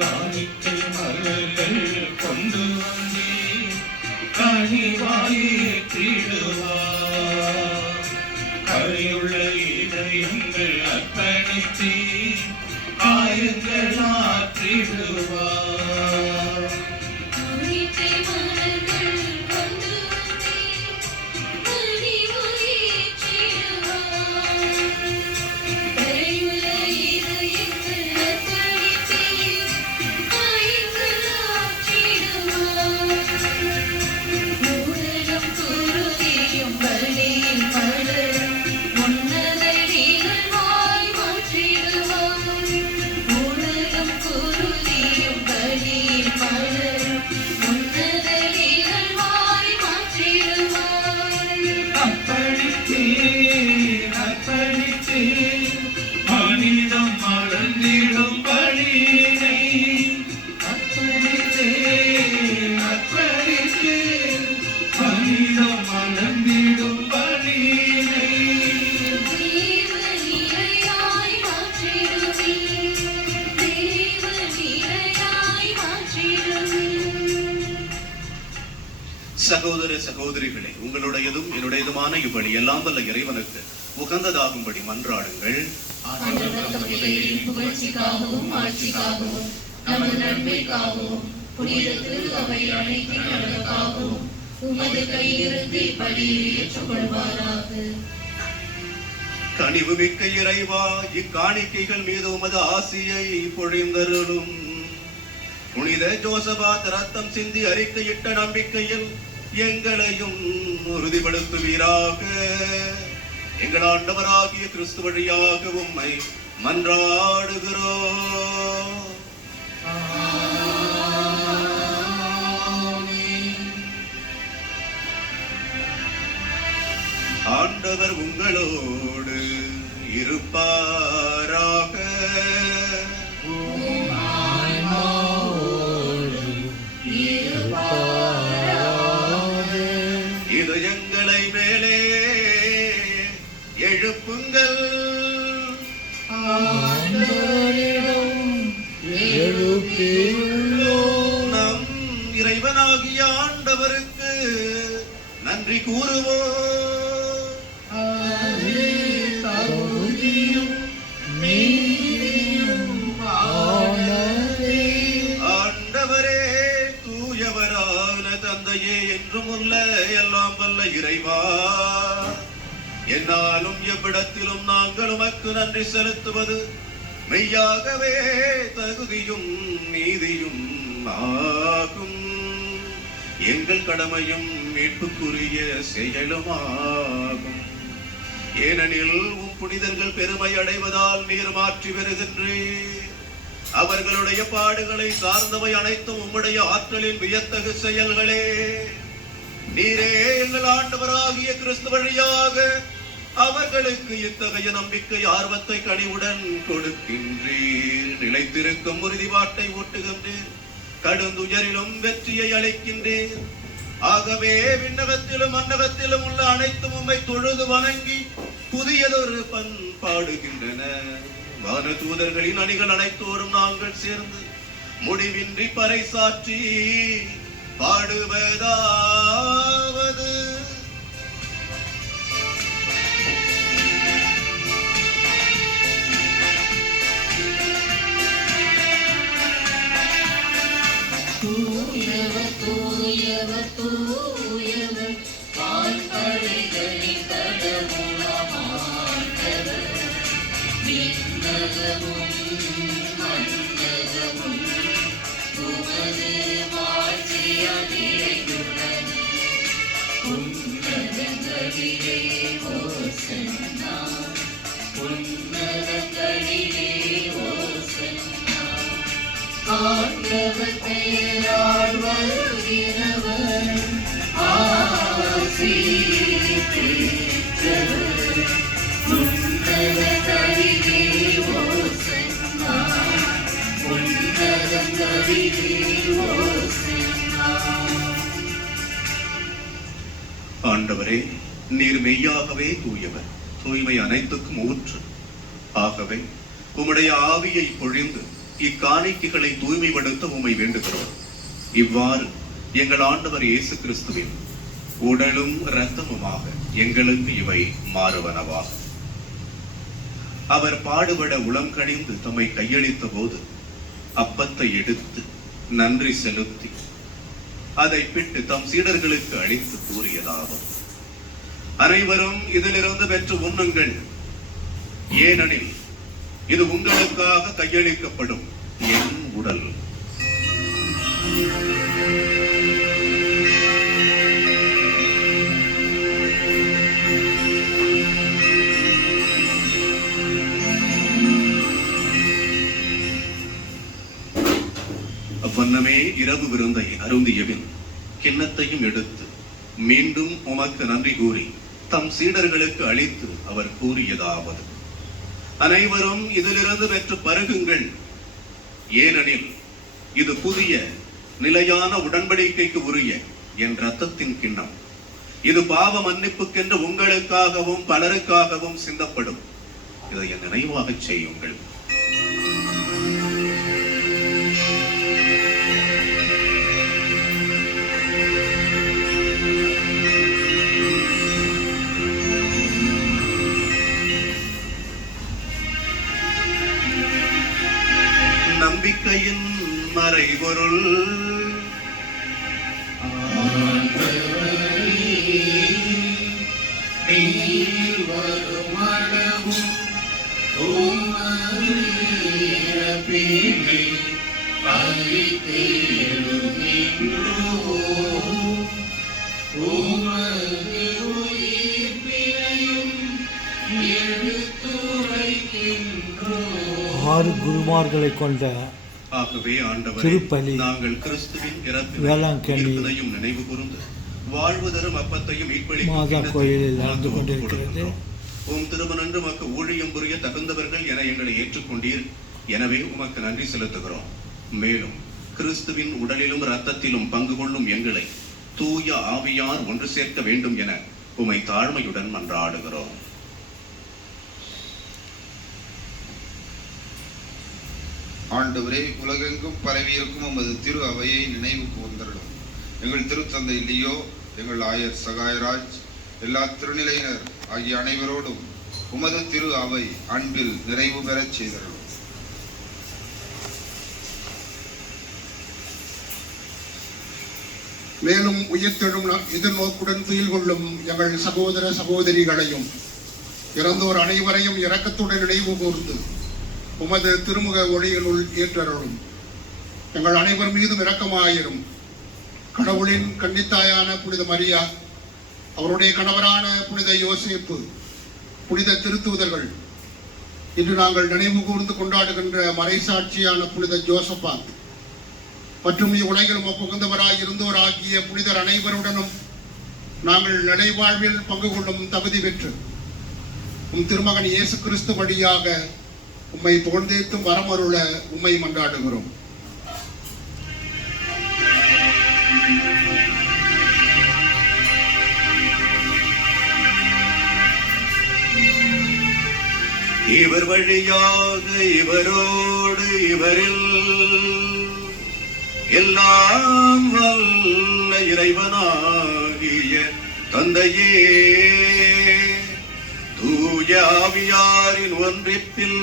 காணிக்கை மலர்கள் கொண்டு வந்தே கனிவாயிற்றிடுவார். கரையுள்ள இதயங்கள் அர்ப்பணித்தே ஆயுங்கள் ஆற்றிடுவார். சகோதர சகோதரிகளே, உங்களுடையதும் என்னுடையதுமான இப்படி எல்லாம் வல்ல இறைவனுக்கு உகந்ததாகும்படி மன்றாடுங்கள். கனிவு மிக்க இறைவா, இக்காணிக்கைகள் மீது உமது ஆசியை பொழிந்தருளும். புனித ஜோசபாத் ரத்தம் சிந்தி அறிக்கையிட்ட நம்பிக்கையில் எங்களையும் உறுதிப்படுத்துவீராக. எங்கள் ஆண்டவராகிய கிறிஸ்து வழியாக உம்மை மன்றாடுகிறோம். ஆண்டவர் உங்களோடு இருப்பாராக. இதயங்களை மேலே எழுப்புங்கள். நம் இறைவனாகிய ஆண்டவருக்கு நன்றி கூறுவோம். ஆண்டவரே, தூயவரான தந்தையே, என்றும் உள்ள எல்லாம் வல்ல இறைவா, என்னாலும் எவ்விடத்திலும் நாங்கள் உமக்கு நன்றி செலுத்துவது மெய்யாகவே தகுதியும் நீதியும் ஆகும். எங்கள் கடமையும் மீட்புக்குரிய செயலுமாகும். ஏனெனில் உம் புனிதர்கள் பெருமை அடைவதால் நீர் மாற்றி வருகின்றீர். அவர்களுடைய பாடுகளை சார்ந்தவை அனைத்தும் உம்முடைய ஆற்றலின் வியத்தகு செயல்களே. நீரே எங்கள் ஆண்டவராகிய கிறிஸ்து வழியாக அவர்களுக்கு இத்தகைய நம்பிக்கை ஆர்வத்தை கனிவுடன் கொடுக்கின்றீர். நிலைத்திருக்கும் உறுதிப்பாட்டை ஊட்டுகின்றீர். கடுந்துயரிலும் வெற்றியை அளிக்கின்றீர். ஆகவே விண்ணகத்திலும் மன்னகத்திலும் உள்ள அனைத்தும் உம்மை தொழுது வணங்கி புதியதொரு பண்பாடுகின்றன. வான தூதர்களின் அணிகள் அனைத்தோரும் நாங்கள் சேர்ந்து முடிவின்றி பறைசாற்றி பாடுவதாவது: தூயவர் தூயவர் தூயவர், வான்படைகளின் கடவுளமாண்டவர். விண்ணகமும் மண்ணகமும் உமது மாட்சியால் நிறைந்துள்ளன. உன்னதங்களிலே ஓசன்னா, உன்னதங்களிலே ஓசன்னா. ஆண்டவர் பெயரால் வருகிறவர் ஆசி பெற்றவர். உன்னதங்களிலே ஓசன்னா, உன்னதங்களிலே ஓசன்னா. ஆண்டவரே, நீர் மெய்யாகவே தூயவர். தூய்மை அனைத்துக்கும் ஊற்று. ஆகவே உம்முடைய ஆவியை பொழிந்து இக்காணிக்கைகளை தூய்மைப்படுத்த உம்மை வேண்டுகிறோம். இவ்வாறு எங்கள் ஆண்டவர் இயேசு கிறிஸ்துவின் உடலும் இரத்தமுமாக எங்களுக்கு இவை மாறுவனவாக. அவர் பாடுபட உளம் கனிந்து தம்மை கையளித்த போது அப்பத்தை எடுத்து நன்றி செலுத்தி அதை பிட்டு தம் சீடர்களுக்கு அளித்து கூறியதாகும்: அனைவரும் இதிலிருந்து பெற்று உண்ணுங்கள், ஏனெனில் இது உங்களுக்காக கையளிக்கப்படும் என் உடல். அவ்வண்ணமே இரவு விருந்தை அருந்தியபின் கிண்ணத்தையும் எடுத்து மீண்டும் உமக்கு நன்றி கூறி தம் சீடர்களுக்கு அளித்து அவர் கூறியதாவது: அனைவரும் இதிலிருந்து பெற்று பருகுங்கள், ஏனெனில் இது புதிய நிலையான உடன்படிக்கைக்கு உரிய என் இரத்தத்தின் கிண்ணம். இது பாவ மன்னிப்புக்கென்று உங்களுக்காகவும் பலருக்காகவும் சிந்தப்படும். இதை என் நினைவாக செய்யுங்கள். நம்பிக்கையின் மறைபொருள் ஆறு குருமார்களை கொண்ட ஆகவே ஆண்டவரே, திருப்பலி நாங்கள் கிறிஸ்துவின் வேளாங்கண்ணி இறப்பையும் நினைவு கூர்ந்து வாழ்வு தரும் அப்பத்தையும் மாதா கோயிலில் நடந்து கொண்டிருக்கிறது. உம் திருமணன்று மக்கு ஊழியம் புரிய தகுந்தவர்கள் என எங்களை ஏற்றுக்கொண்டீர். எனவே உமக்கு நன்றி செலுத்துகிறோம். மேலும் கிறிஸ்துவின் உடலிலும் இரத்தத்திலும் பங்கு கொள்ளும் எங்களை தூய ஆவியார் ஒன்று சேர்க்க வேண்டும் என உமை தாழ்மையுடன் மன்றாடுகிறோம். ஆண்டவரே, உலகெங்கும் பரவியிருக்கும் உமது திரு அவையை நினைவு கூர்ந்தருளும். எங்கள் திருத்தந்தை லியோ, எங்கள் ஆயர் சகாயராஜ், எல்லா திருநிலையினர் ஆகிய அனைவரோடும் உமது திரு அவை அன்பில் நிறைவு பெறச் செய்தருளும். மேலும் உயிர்த்தெழும் எதிர்நோக்குடன் துயில் கொள்ளும் எங்கள் சகோதர சகோதரிகளையும் இறந்தோர் அனைவரையும் இரக்கத்துடன் நினைவு கூர்ந்து உமது திருமுக ஒளியினுள் ஏற்றருளும். எங்கள் அனைவர் மீதும் இரக்கமாயிரும். கடவுளின் கன்னித்தாயான புனித மரியா, அவருடைய கணவரான புனித யோசேப்பு, புனித திருத்தூதர்கள், இன்று நாங்கள் நினைவு கூர்ந்து கொண்டாடுகின்ற மறைசாட்சியான புனித ஜோசப்பாத் மற்றும் இவ்வுலகிலும் புகுந்தவராய் இருந்தோர் ஆகிய புனிதர் அனைவருடனும் நாங்கள் நடைவாழ்வில் பங்கு கொள்ளும் தகுதி பெற்று உம் திருமகன் இயேசு கிறிஸ்து வழியாக உம்மை புகழ்ந்தேத்தும் வரமருள உம்மை மன்றாடுகிறோம். இவர் வழியாக இவரோடு இவரில் எல்லாம் வல்ல இறைவனாகிய தந்தையே, தூய ஆவியாரின் ஒன்றிப்பில்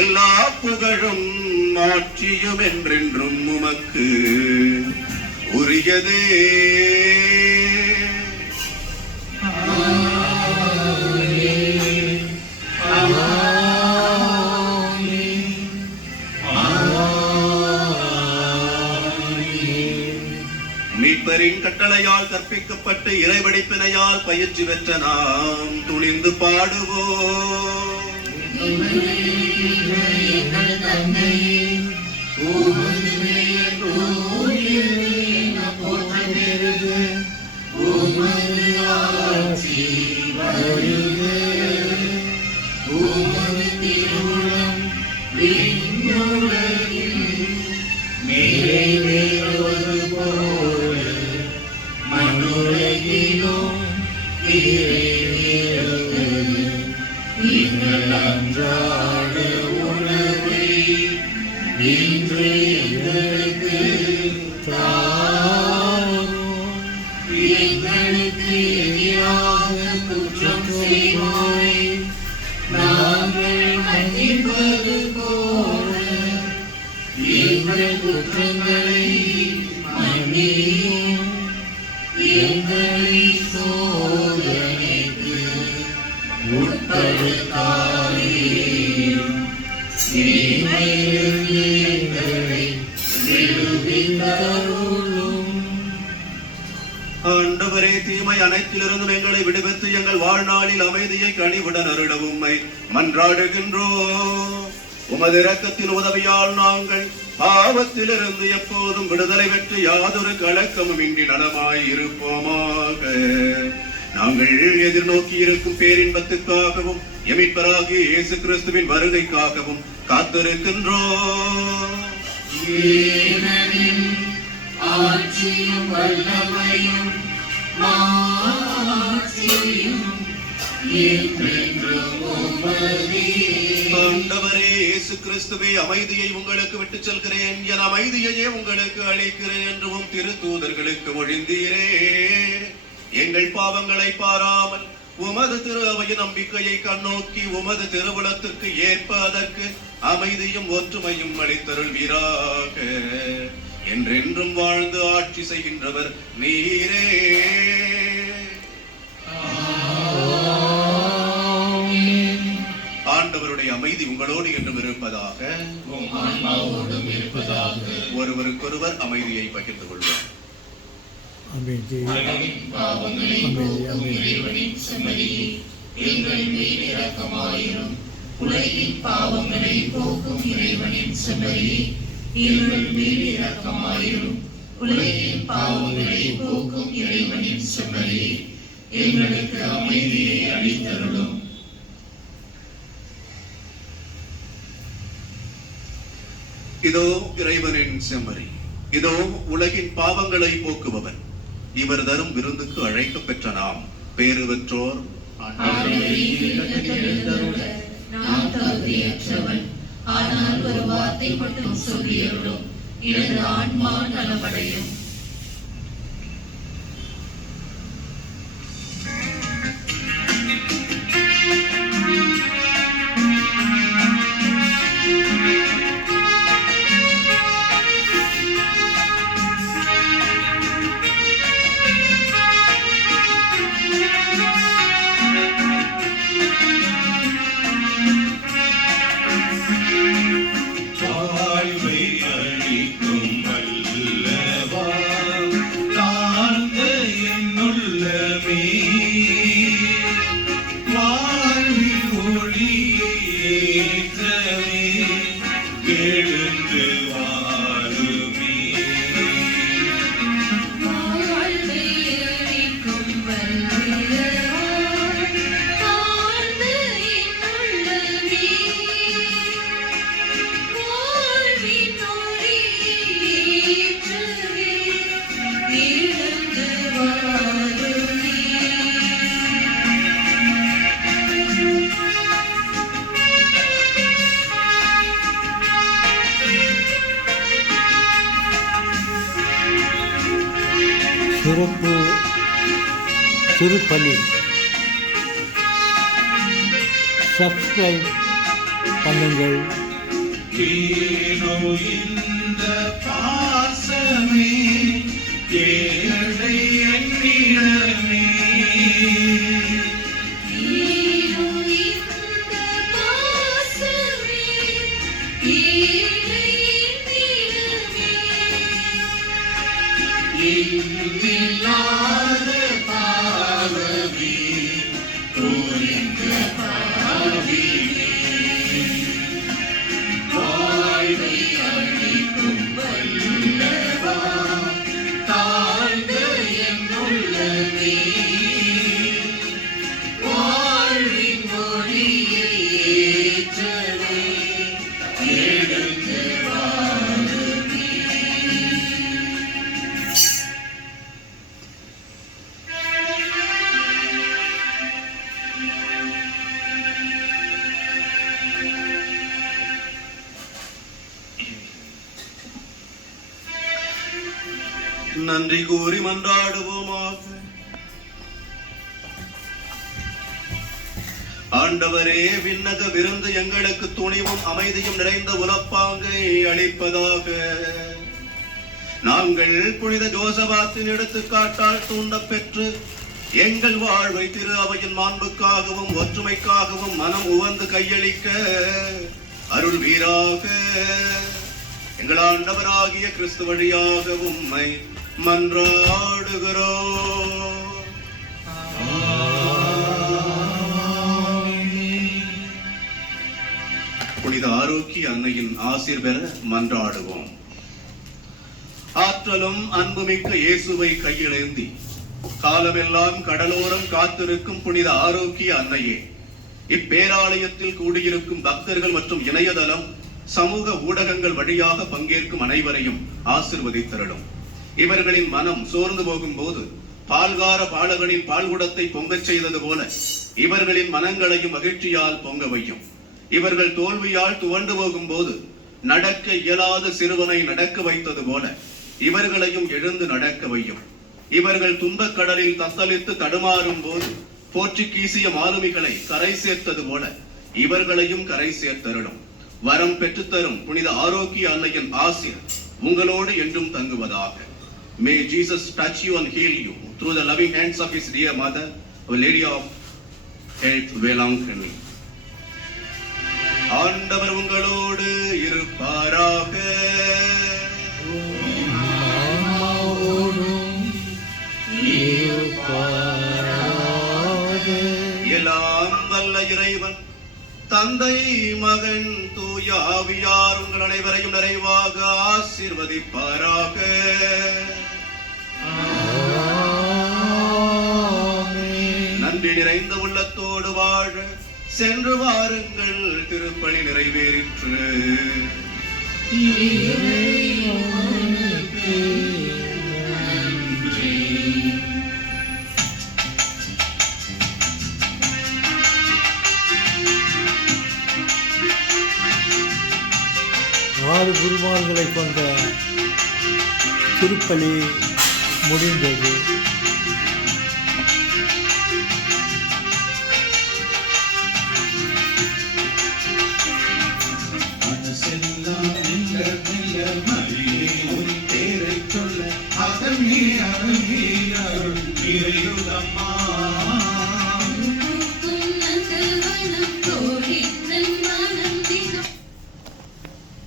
எல்லா புகழும் ஆட்சியும் என்றென்றும் உமக்கு உரியதே. மீட்பரின் கட்டளையால் கற்பிக்கப்பட்டு இறைவடிப்பினையால் பயிற்சி பெற்ற நாம் துணிந்து பாடுவோம். மண்ணுலகிலும் எங்கள் அன்றாட உணவை இன்று எங்களுக்கு தாரும். எங்களுக்கு எதிராக குற்றம் செய்வோரை நாங்கள் மன்னிப்பது போல எங்கள் குற்றங்களை மன்னியும். எங்களை சோதனைக்கு உட்படுத்தாதேயும். தீமையிலிருந்து எங்களை விடுவித்தருளும். ஆண்டவரே, தீமை அனைத்திலிருந்தும் எங்களை விடுவித்து எங்கள் வாழ்நாளில் அமைதியை கனிவுடன் அருளவும் உம்மை மன்றாடுகின்றோம். உமது இரக்கத்தின் உதவியால் நாங்கள் பாவத்திலிருந்து எப்போதும் விடுதலை பெற்று யாதொரு கலக்கமும் இன்றி நலமாய் இருப்போமாக. நாங்கள் எதிர்நோக்கி இருக்கும் பேரின்பத்துக்காகவும் எமிட்பராகிய இயேசு கிறிஸ்துவின் வருகைக்காகவும் காத்திருக்கின்றோம். ஏனெனில் ஆட்சியும் வல்லமையும் மாட்சியும் என்றென்றும் உமதே. ஆண்டவரே இயேசு கிறிஸ்துவே, அமைதியை உங்களுக்கு விட்டுச் செல்கிறேன், என் அமைதியையே உங்களுக்கு அளிக்கிறேன் என்றும் திருத்தூதர்களுக்கு மொழிந்தீரே. எங்கள் பாவங்களை பாராமல் உமது திரு அவையின் நம்பிக்கையை கண்ணோக்கி உமது திருவுளத்திற்கு ஏற்ப அதற்கு அமைதியும் ஒற்றுமையும் அளித்தருள்வீராக. என்றென்றும் வாழ்ந்து ஆட்சி செய்கின்றவர் நீரே. ஆண்டவருடைய அமைதி உங்களோடு என்றும் இருப்பதாக. ஒருவருக்கொருவர் அமைதியை பகிர்ந்து கொள்வோம். அமைதி பாவங்களை போக்கும் இறைவனின் செம்மறியே, எங்கள் மேல் இரக்கமாயிரும். உலகின் பாவங்களை போக்கும் இறைவனின் செம்மறியே, எங்கள் மேல் இரக்கமாயிரும். உலகின் பாவங்களை போக்கும் இறைவனின் செம்மறியே, எங்களுக்கு அமைதியை அளித்தருளும். இதோ இறைவனின் செம்மறி, இதோ உலகின் பாவங்களை போக்குபவன். இவர் தரும் விருந்துக்கு அழைக்கப் பெற்ற நாம் பேறு பெற்றோர். நான் தகுதியற்றவன், ஆனால் ஒரு வார்த்தை மட்டும் சொல்லியருளும், எனது ஆன்மா நலமடையும். வாழ்வை அளிக்கும் வல்லவா, தாழ்ந்த என்னுள்ளமே, வாழ்வின் ஒளியேற்றமே, எழுந்து வாருமே. வாழ்வை அளிக்கும் வல்லவா, தாழ்ந்த என்னுள்ளமே, வாழ்வின் ஒளியேற்றமே, எழுந்து வாருமே. சிறப்பு திருப்பலி சப்ஸ்கிரைப் பண்ணுங்கள். ஏனோ இந்த பாசமே, ஏழை என்னிடமே, ஏனோ இந்த பாசமே, ஏழை என்னிடமே, இல்லாத பாவமே, புரிந்த பாவியே, வாழ்வை அளிக்கும் வல்லவா, தாழ்ந்த நன்றி கூறி மன்றாடுவோமாக. ஆண்டவரே, விண்ணக விருந்து எங்களுக்கு துணிவும் அமைதியும் நிறைந்த உலப்பாங்கை அளிப்பதாக. நாங்கள் புனித ஜோசபாத்தின் எடுத்துக்காட்டால் தூண்டப் பெற்று எங்கள் வாழ்வை திரு அவையின் மாண்புக்காகவும் ஒற்றுமைக்காகவும் மனம் உவந்து கையளிக்க அருள் வீராக. எங்கள் ஆண்டவராகிய கிறிஸ்து வழியாக உம்மை மன்றாடுகிறோம். புனித ஆரோக்கிய அன்னையின் ஆசீர் பெற மன்றாடுவோம். ஆற்றலும் அன்புமிக்க இயேசுவை கையிலேந்தி காலமெல்லாம் கடலோரம் காத்திருக்கும் புனித ஆரோக்கிய அன்னையே, இப்பேராலயத்தில் கூடியிருக்கும் பக்தர்கள் மற்றும் இணையதளம் சமூக ஊடகங்கள் வழியாக பங்கேற்கும் அனைவரையும் ஆசிர்வதித்தருளும். இவர்களின் மனம் சோர்ந்து போகும் போது பால்கார பாலகனின் பால்குடத்தை பொங்கச் செய்தது போல இவர்களின் மனங்களையும் மகிழ்ச்சியால் பொங்க வையும். இவர்கள் தோல்வியால் துவண்டு போகும் போது நடக்க இயலாத சிறுவனை நடக்க வைத்தது போல இவர்களையும் எழுந்து நடக்க வையும். இவர்கள் துன்பக் கடலில் தத்தளித்து தடுமாறும் போது போர்ச்சுகீசிய மாலுமிகளை கரை சேர்த்தது போல இவர்களையும் கரை சேர்த்தருளும். வரம் பெற்றுத்தரும் புனித ஆரோக்கிய அன்னையின் ஆசீர் உங்களோடு என்றும் தங்குவதாக. May Jesus touch you and heal you through the loving hands of his dear mother, Our Lady of Health, Velankani. ஆண்டவர் உங்களோடு இருப்பாராக. எல்லாம் வல்ல இறைவன் தந்தை, மகன், தூய ஆவியார் உங்கள் அனைவரையும் நிறைவாக ஆசீர்வதிப்பாராக. நன்றி நிறைந்த உள்ளத்தோடு வாழ சென்று வாருங்கள், திருப்பலி நிறைவேறிற்று. ஆறு குருமார்களை கொண்ட திருப்பலி முடிந்தது.